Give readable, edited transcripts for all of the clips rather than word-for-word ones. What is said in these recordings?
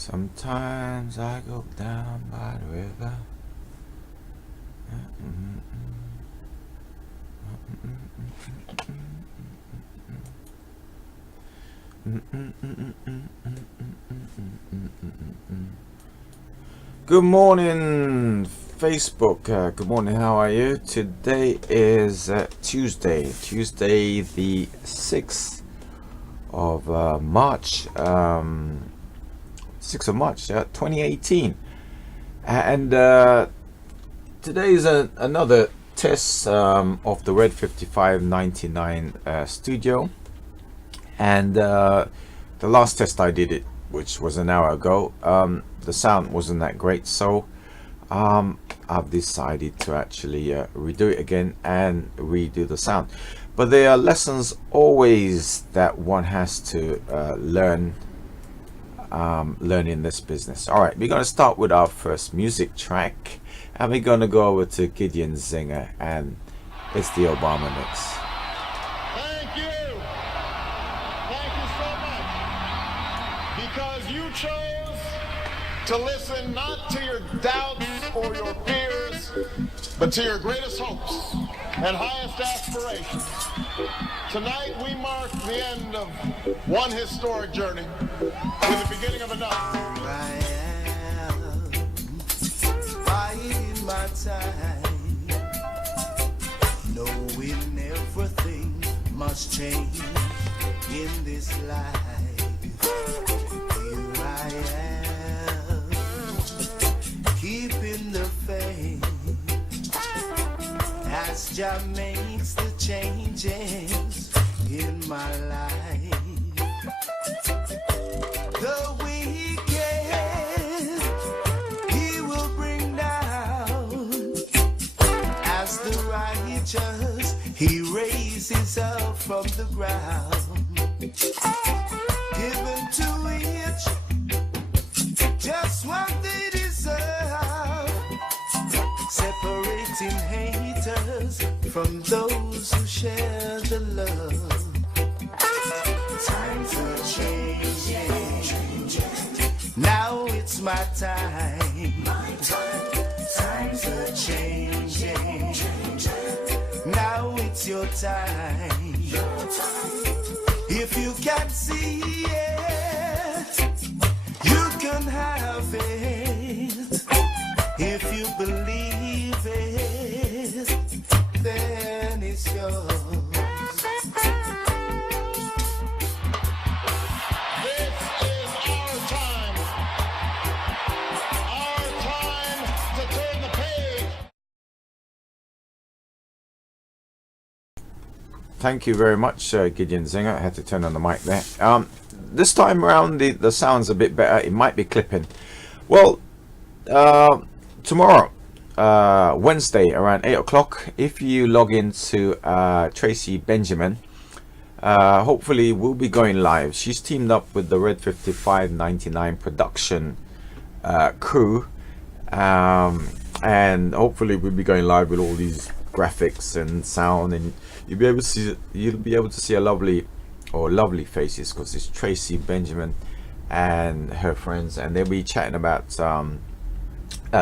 Sometimes I go down by the river. Good morning, Facebook. Good morning, how are you? Today is Tuesday the 6th of March, 2018. And today is another test of the red5599 studio. And the last test I did it, which was an hour ago, the sound wasn't that great, so I've decided to actually redo it again and redo the sound. But there are lessons always that one has to learn in this business. All right, we're going to start with our first music track, and we're going to go over to Gideon Zinger, and it's the Obama mix. Thank you so much, because you chose to listen not to your doubts or your fears, but to your greatest hopes and highest aspirations. Tonight we mark the end of one historic journey with the beginning of another. I am biding my time, knowing everything must change in this life. Here I am, keeping the faith as Jah makes the changes in my life. The wicked He will bring down, as the righteous He raises up from the ground, given to each just what they deserve, separating haters from those who share the love. Time for change. Now it's my time. Time for change. Now it's your time. If you can see it, you can have it. If you believe it, then it's yours. Thank you very much, Gideon Zinger. I had to turn on the mic there. This time around, the sound's a bit better. It might be clipping. Well, tomorrow, Wednesday, around 8 o'clock, if you log into Tracey Benjamin, hopefully we'll be going live. She's teamed up with the red5599 production crew, and hopefully we'll be going live with all these graphics and sound, and you'll be able to see a lovely faces, because it's Tracey Benjamin and her friends, and they'll be chatting about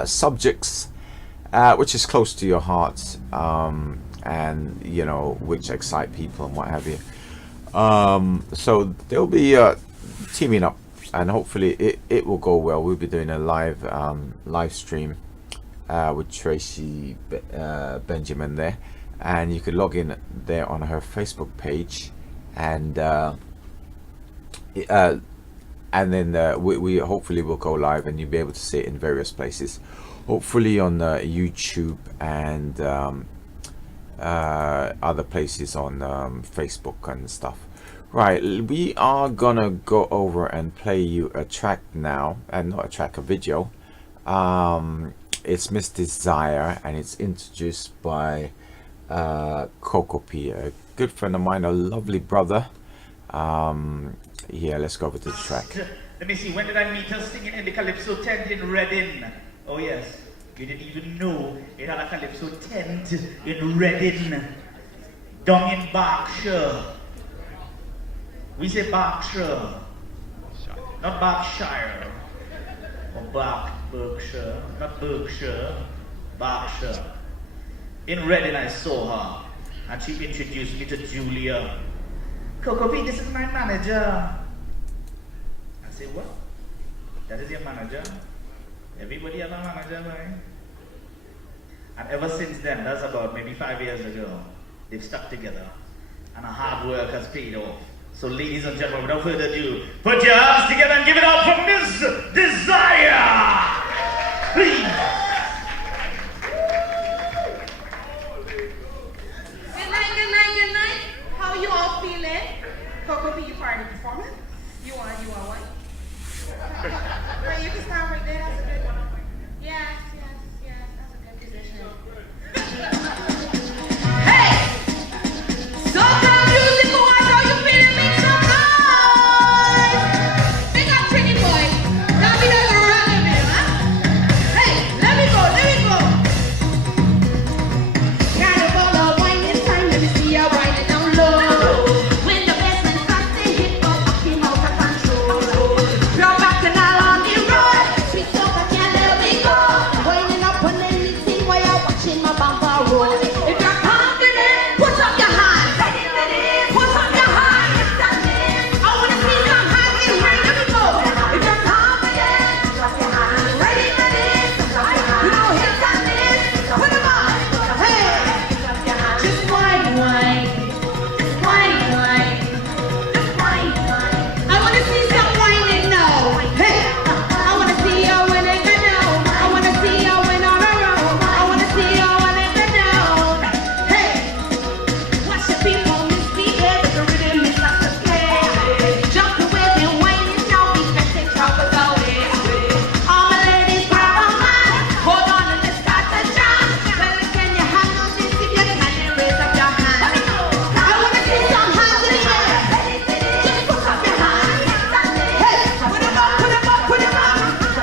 subjects which is close to your heart, and you know, which excite people and what have you. So they'll be teaming up, and hopefully it will go well. We'll be doing a live stream with Tracey Benjamin there, and you could log in there on her Facebook page, and then we hopefully will go live, and you'll be able to see it in various places, hopefully on YouTube and other places on Facebook and stuff. Right, we are gonna go over and play you a track now, and not a track, a video. It's Miss Desire, and it's introduced by Coco P, a good friend of mine, a lovely brother. Yeah, let's go over to the track. Let me see, when did I meet her singing in the Calypso tent in Reading? Oh yes, you didn't even know it had a Calypso tent in Reading, down in Berkshire. We say Berkshire, not Berkshire. from Berkshire, not Berkshire, Berkshire. In Reading, I saw her, and she introduced me to Julia. Coco P, this is my manager. I say, what? That is your manager? Everybody have a manager, right? And ever since then, that's about maybe 5 years ago, they've stuck together, and our hard work has paid off. So ladies and gentlemen, without further ado, put your hands together and give it up for Miss Desire! Please! Good night. How you all feeling? Coco P, you part of the performance? You want what? Right, you can stand right there, that's a good one. Yes, that's a good position. Hey! Soca music, how you feeling? Make some noise! Big up Trini boy. Now we don't go around a bit, huh? Hey, let me go. Carnival of wine is time, let me see you winding down low. When the best and fast they hit, but I came out of control. Pure bacchanal on the road, sweet soca can't let me go. Winding up on anything while you're watching my bumper roll. If you're confident, put up your hands. Put up your hands. I wanna see some hands in here, let me go. If you're confident, put up your hands. Ready? You know hits on this, put them on. Hey, just wine. I wanna see some whining now. Hey, I wanna see you when it go down. I wanna see you when on the road. I wanna see you when it go down. Hey, watch the people misbehave. The rhythm is not the scale. Jump the wave and whining now. We can take trouble away. All my ladies grab a man. Hold on and let's start the jam. Well, can you handle this? If you can, then raise up your hand. I wanna see some hands in the air. Just put up your hands. Hey, put them up.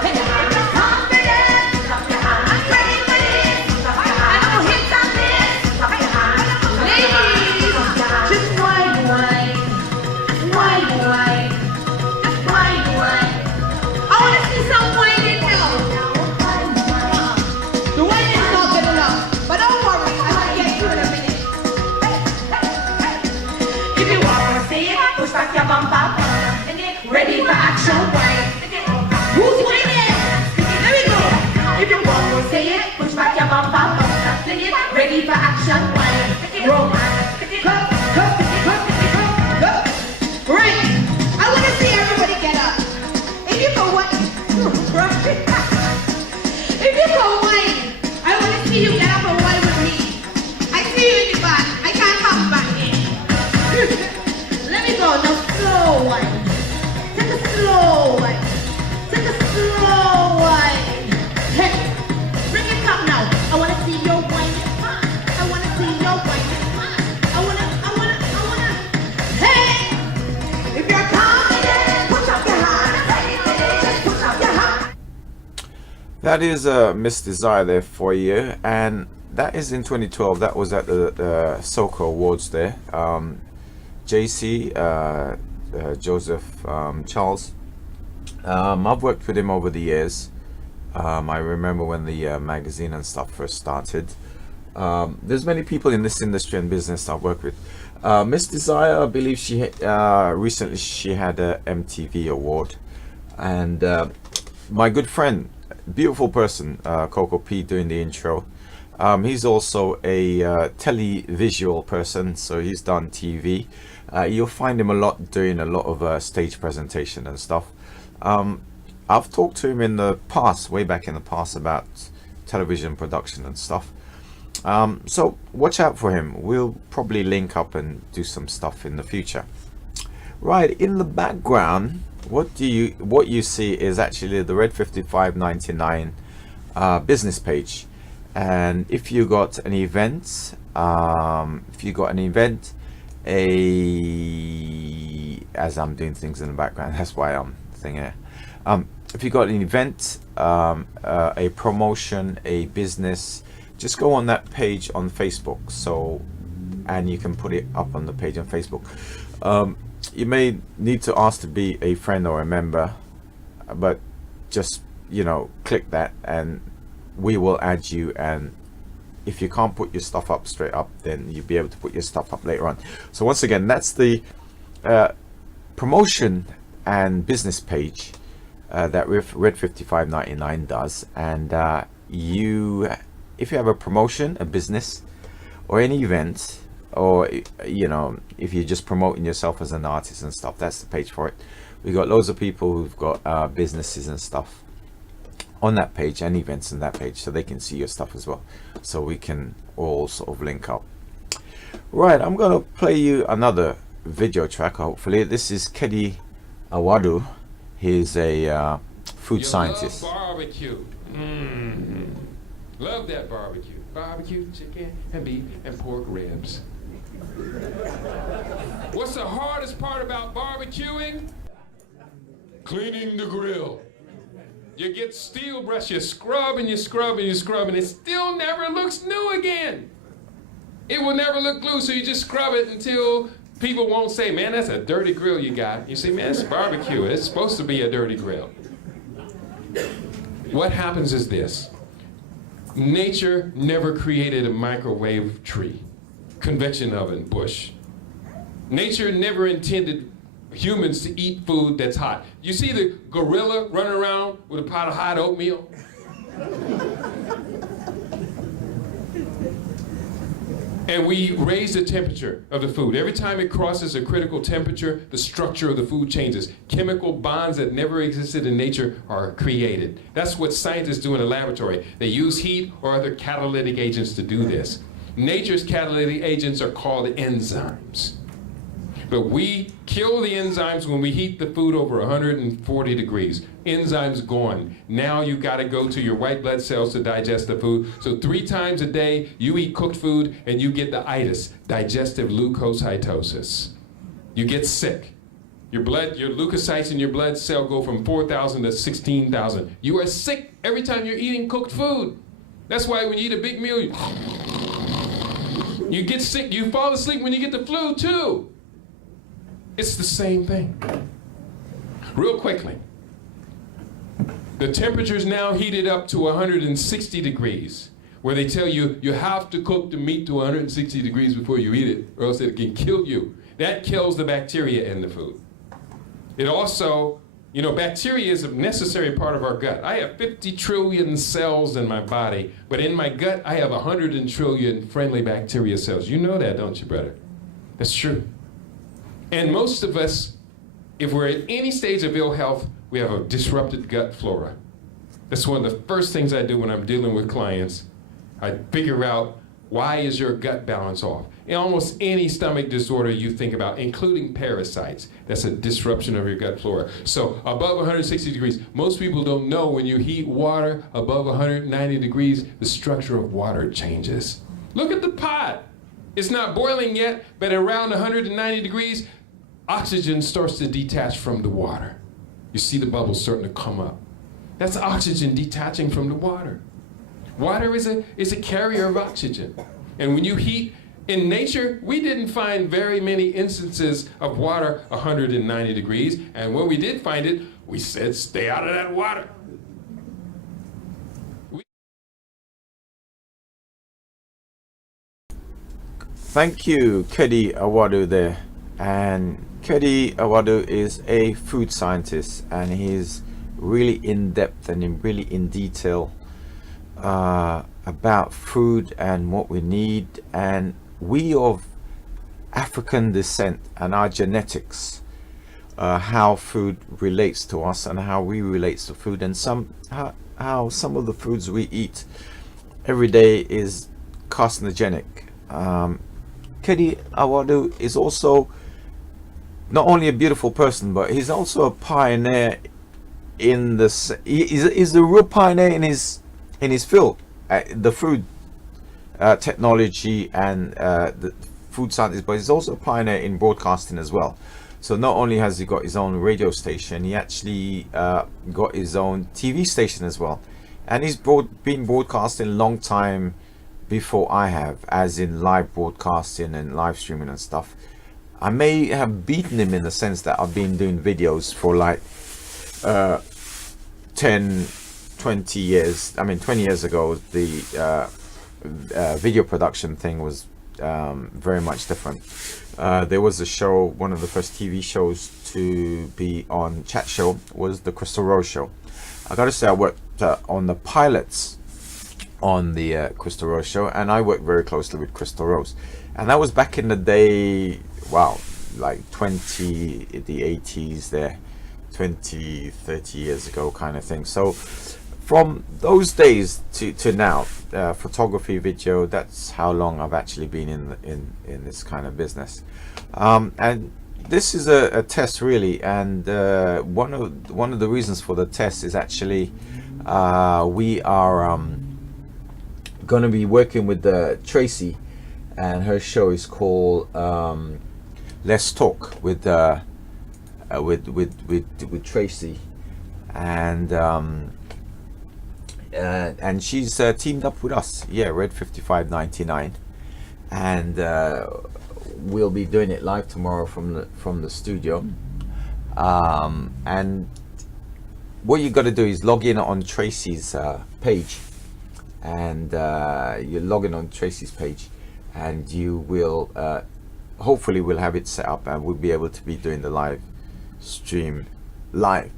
Hey, if you're confident, I'm ready for this. I know hits on this. Ladies, just wine. I wanna see some whining now. The whining is not good enough, but don't worry, I'll get you in a minute. If you wanna see it, push back your bumper. Ready for action, wine. Who's whining? There we go. If you wanna see it, push back your bumper. Ready for action, wine. Roll. Go. Right. I wanna see everybody get up. If you go whine, I wanna see you get up and whine with me. I see you in the back. I can't come back in. Let me go. Now slow whine. Take a slow whine. Hey, bring it up now. I wanna see your whine. I wanna see your whine. I wanna. Hey, if you're confident, put up your hand. Just put up your hand. That is Miss Desire there for you, and that is in 2012. That was at the Soca Awards there. JC, Joseph Charles. I've worked with him over the years. I remember when the magazine and stuff first started. There's many people in this industry and business I've worked with. Miss Desire, I believe she recently she had a MTV award, and my good friend, beautiful person, Coco P, doing the intro. He's also a televisual person, so he's done TV. You'll find him a lot doing a lot of stage presentation and stuff. I've talked to him in the past, way back in the past, about television production and stuff. So watch out for him. We'll probably link up and do some stuff in the future. Right, in the background, what you see is actually the red5599 business page. And if you got an event, as I'm doing things in the background, that's why I'm thinking here. If you got an event, a promotion, a business, just go on that page on Facebook. And you can put it up on the page on Facebook. You may need to ask to be a friend or a member, but just you know, click that and we will add you. And if you can't put your stuff up straight up, then you'll be able to put your stuff up later on. So once again, that's the promotion and business page that red5599 does. And if you have a promotion, a business, or any event, or you know, if you're just promoting yourself as an artist and stuff, that's the page for it. We got loads of people who've got businesses and stuff on that page and events on that page, so they can see your stuff as well, so we can all sort of link up. Right, I'm gonna play you another video track, hopefully. This is Kedi Awadu. He's a food scientist. Love barbecue. Love that barbecue. Barbecue, chicken, and beef, and pork ribs. What's the hardest part about barbecuing? Cleaning the grill. You get steel brush, you scrub and you scrub and you scrub, and it still never looks new again. It will never look glue, so you just scrub it until people won't say, man, that's a dirty grill you got. You say, man, it's barbecue. It's supposed to be a dirty grill. What happens is this. Nature never created a microwave tree, convection oven, bush. Nature never intended humans to eat food that's hot. You see the gorilla running around with a pot of hot oatmeal? And we raise the temperature of the food. Every time it crosses a critical temperature, the structure of the food changes. Chemical bonds that never existed in nature are created. That's what scientists do in a laboratory. They use heat or other catalytic agents to do this. Nature's catalytic agents are called enzymes. But we kill the enzymes when we heat the food over 140 degrees. Enzymes gone. Now you got to go to your white blood cells to digest the food. So 3 times a day you eat cooked food and you get the itis, digestive leukocytosis. You get sick. Your leukocytes in your blood cell go from 4,000 to 16,000. You are sick every time you're eating cooked food. That's why when you eat a big meal, you get sick. You fall asleep when you get the flu too. It's the same thing. Real quickly, the temperature's now heated up to 160 degrees, where they tell you you have to cook the meat to 160 degrees before you eat it, or else it can kill you. That kills the bacteria in the food. It also, you know, bacteria is a necessary part of our gut. I have 50 trillion cells in my body, but in my gut I have 100 trillion friendly bacteria cells. You know that, don't you, brother? That's true. And most of us, if we're at any stage of ill health, we have a disrupted gut flora. That's one of the first things I do when I'm dealing with clients. I figure out, why is your gut balance off? In almost any stomach disorder you think about, including parasites, that's a disruption of your gut flora. So above 160 degrees, most people don't know when you heat water above 190 degrees, the structure of water changes. Look at the pot. It's not boiling yet, but around 190 degrees, oxygen starts to detach from the water. You see the bubbles starting to come up. That's oxygen detaching from the water. Water is a carrier of oxygen. And when you heat, in nature, we didn't find very many instances of water 190 degrees. And when we did find it, we said, stay out of that water. Thank you, Kedi Awadu there. And Kedi Awadu is a food scientist, and he's really in depth and really in detail about food and what we need, and we of African descent and our genetics, how food relates to us and how we relate to food, and how some of the foods we eat every day is carcinogenic. Kedi Awadu is also not only a beautiful person, but he's also a pioneer in this. He's a real pioneer in his field, the food technology and the food science. But he's also a pioneer in broadcasting as well. So not only has he got his own radio station, he actually got his own TV station as well, and he's been broadcasting a long time before I have, as in live broadcasting and live streaming and stuff. I may have beaten him in the sense that I've been doing videos for like 10 20 years, I mean 20 years ago, the video production thing was very much different. There was a show, one of the first TV shows to be on Chat Show was the Crystal Rose Show. I gotta say, I worked on the pilots on the Crystal Rose Show, and I worked very closely with Crystal Rose, and that was back in the day, wow, like the 80s there, 20, 30 years ago kind of thing. So from those days to now, photography, video, that's how long I've actually been in this kind of business. And this is a test really, and one of the reasons for the test is actually we are going to be working with Tracey, and her show is called Let's Talk with Tracey, and she's teamed up with us, yeah, red5599, and we'll be doing it live tomorrow from the studio. And what you got to do is log in on Tracey's page, and you log in on Tracey's page, and you will hopefully we'll have it set up, and we'll be able to be doing the live stream live.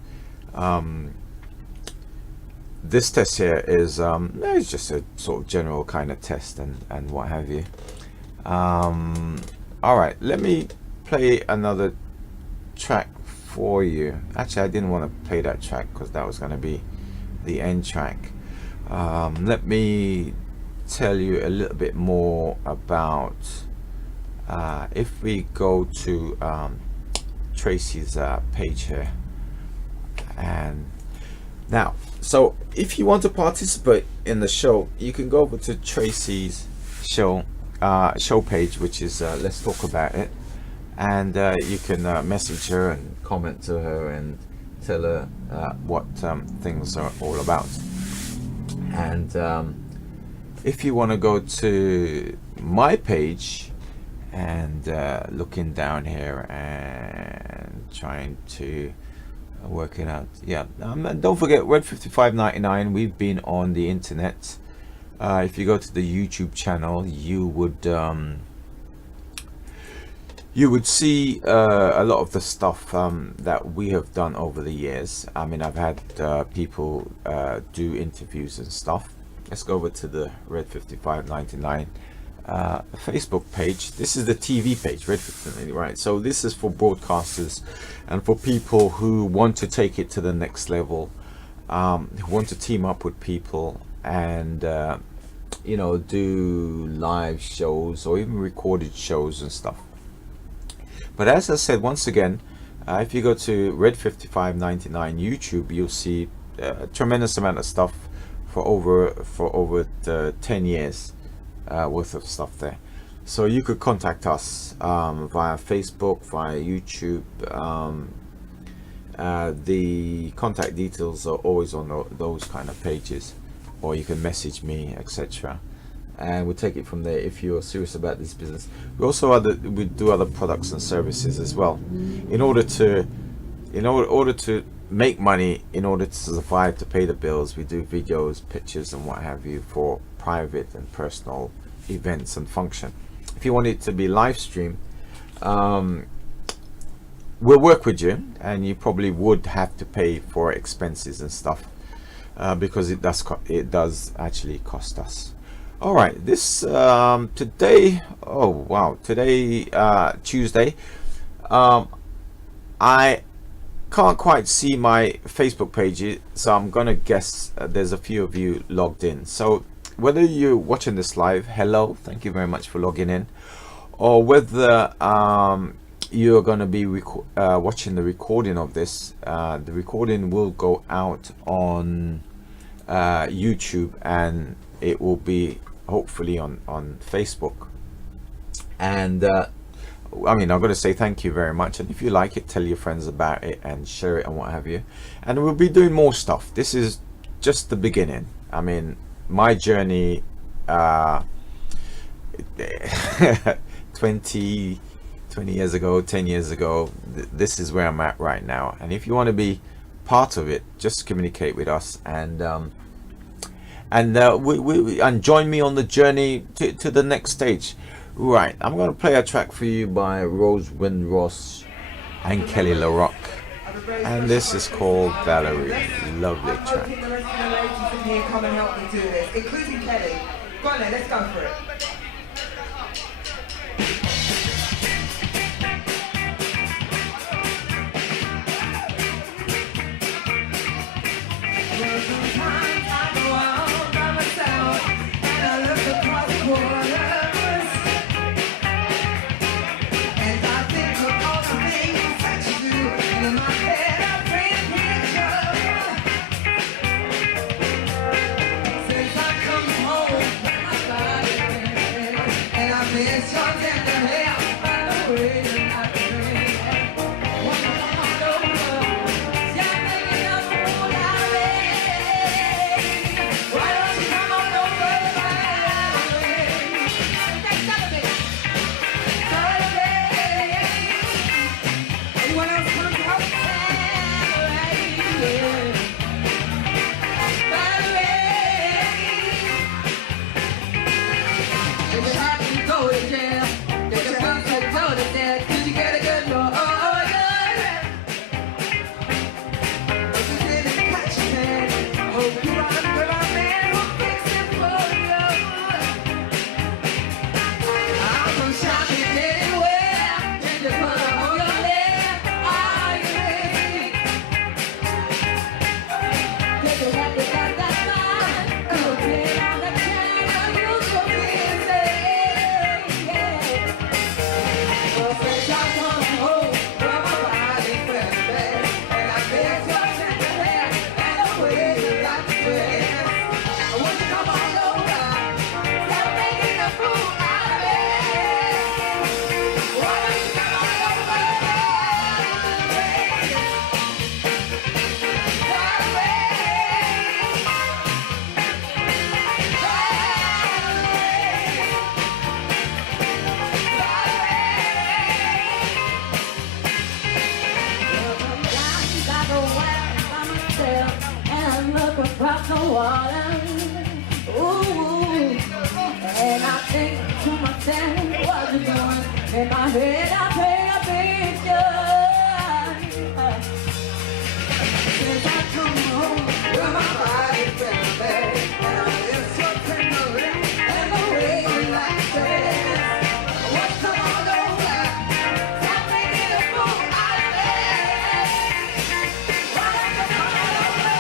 This test here is it's just a sort of general kind of test and what have you. All right, let me play another track for you. Actually, I didn't want to play that track because that was going to be the end track. Let me tell you a little bit more about if we go to Tracey's page here, and now, so if you want to participate in the show, you can go over to Tracey's show page, which is Let's Talk About It, and you can message her and comment to her and tell her what things are all about. And if you want to go to my page and looking down here and trying to work it out, yeah, don't forget red5599. We've been on the internet. If you go to the YouTube channel, you would see a lot of the stuff that we have done over the years. I mean, I've had people do interviews and stuff. Let's go over to the red5599 Facebook page. This is the TV page, red5599, right? So this is for broadcasters and for people who want to take it to the next level, who want to team up with people and you know, do live shows or even recorded shows and stuff. But as I said, once again, if you go to red5599 YouTube, you'll see a tremendous amount of stuff for over 10 years worth of stuff there. So you could contact us via Facebook, via YouTube. The contact details are always on those kind of pages, or you can message me, etc., and we'll take it from there if you're serious about this business. We also we do other products and services as well, in order to make money, in order to survive, to pay the bills. We do videos, pictures and what have you for private and personal events and function. If you want it to be live stream, we'll work with you, and you probably would have to pay for expenses and stuff, because it does actually cost us. All right, this today, oh wow, today Tuesday, I can't quite see my Facebook page, so I'm gonna guess there's a few of you logged in. So whether you're watching this live, hello, thank you very much for logging in, or whether you're going to be watching the recording of this, the recording will go out on YouTube, and it will be hopefully on Facebook. And I mean, I've got to say thank you very much, and if you like it, tell your friends about it and share it and what have you. And we'll be doing more stuff. This is just the beginning. I mean, my journey 20 years ago, 10 years ago, this is where I'm at right now. And if you want to be part of it, just communicate with us and join me on the journey to the next stage. Right, I'm going to play a track for you by Rose Windross and Kelly LaRock, and this is called Valerie. Lovely track. The rest of the ladies in here come and help me do this, including Kelly. Go on then, let's go for it. Sometimes I go out by myself and I look across the waters, and I think of all the things that you do, and in my head I paint pictures. Since I come home, my body feels, and I miss your tender hair by the way that I feel. When you come on over, you're making up a fool out of me. Why don't you come on over right away? Anyone else want to help? If you have to go to jail, get your boots and toe to death. Did you get a good one? Oh, yeah. If you didn't catch your head, hope you run for my man who'll fix it for you. I'll go shopping anywhere, and you put on your hair. Are you ready? Take a walk without that sign. Go play on the piano, you'll so busy. Yeah. Well, since I come home, well, my body's feeling bad, and I miss your tender hair and the way you like to dress. Won't you come on over? Stop making a fool out of me. Why don't you come on over? Sometimes I go out by myself and look across the water. Ooh, and I think to myself, what you doing? In my head, I paint a picture. Since I come home, well, my body's feeling bad, and I miss your tender lips and the way you like to dance. Won't you come on over? Stop making a fool out of me. Why don't you come on over?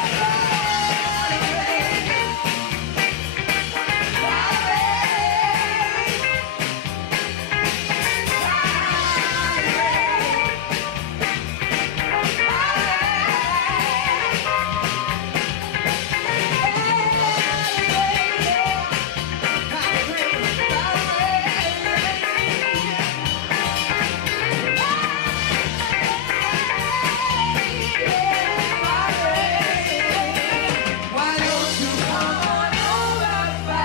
Why don't you come on over,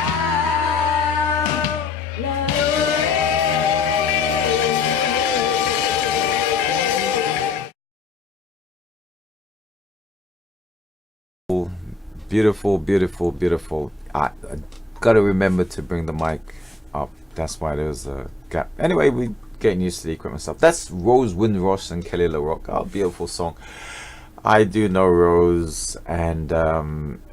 Beautiful, beautiful, beautiful. I gotta remember to bring the mic up. That's why there's a gap. Anyway, we getting used to the equipment stuff. That's Rose Windross and Kelly LaRock. Oh, beautiful song. I do know Rose, and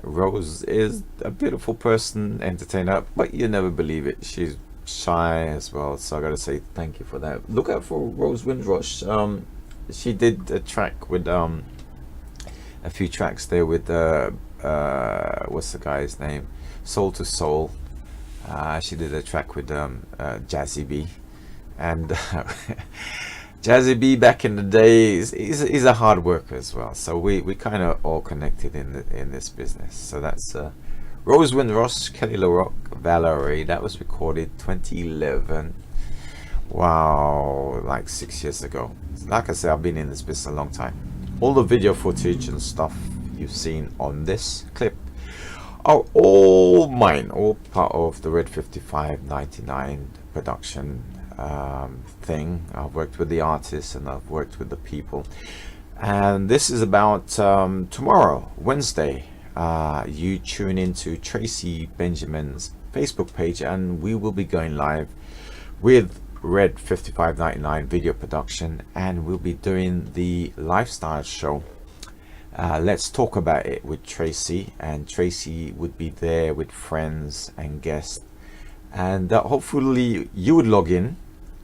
Rose is a beautiful person, entertainer, but you never believe it. She's shy as well, so I gotta say thank you for that. Look out for Rose Windross. She did a track with a few tracks there with what's the guy's name, Soul to Soul. She did a track with Jazzy B, and Jazzy B back in the day is a hard worker as well, so we kind of all connected in this business. So that's Rose Windross, Kelly LaRock, Valerie. That was recorded 2011. Wow, like 6 years ago. Like I said, I've been in this business a long time. All the video footage and stuff you've seen on this clip are all mine, all part of the red5599 production thing. I've worked with the artists and I've worked with the people, And this is about tomorrow, Wednesday. You tune into Tracey Benjamin's Facebook page, and we will be going live with red5599 video production, and we'll be doing the lifestyle show. Let's talk about it with Tracey, and Tracey would be there with friends and guests, and hopefully you would log in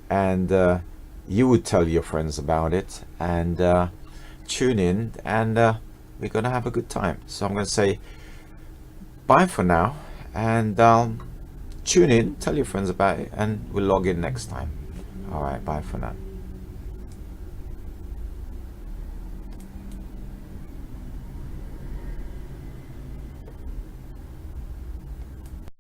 and you would tell your friends about it, and tune in, and we're gonna have a good time. So I'm gonna say bye for now, and tune in, tell your friends about it, and we'll log in next time. All right, bye for now.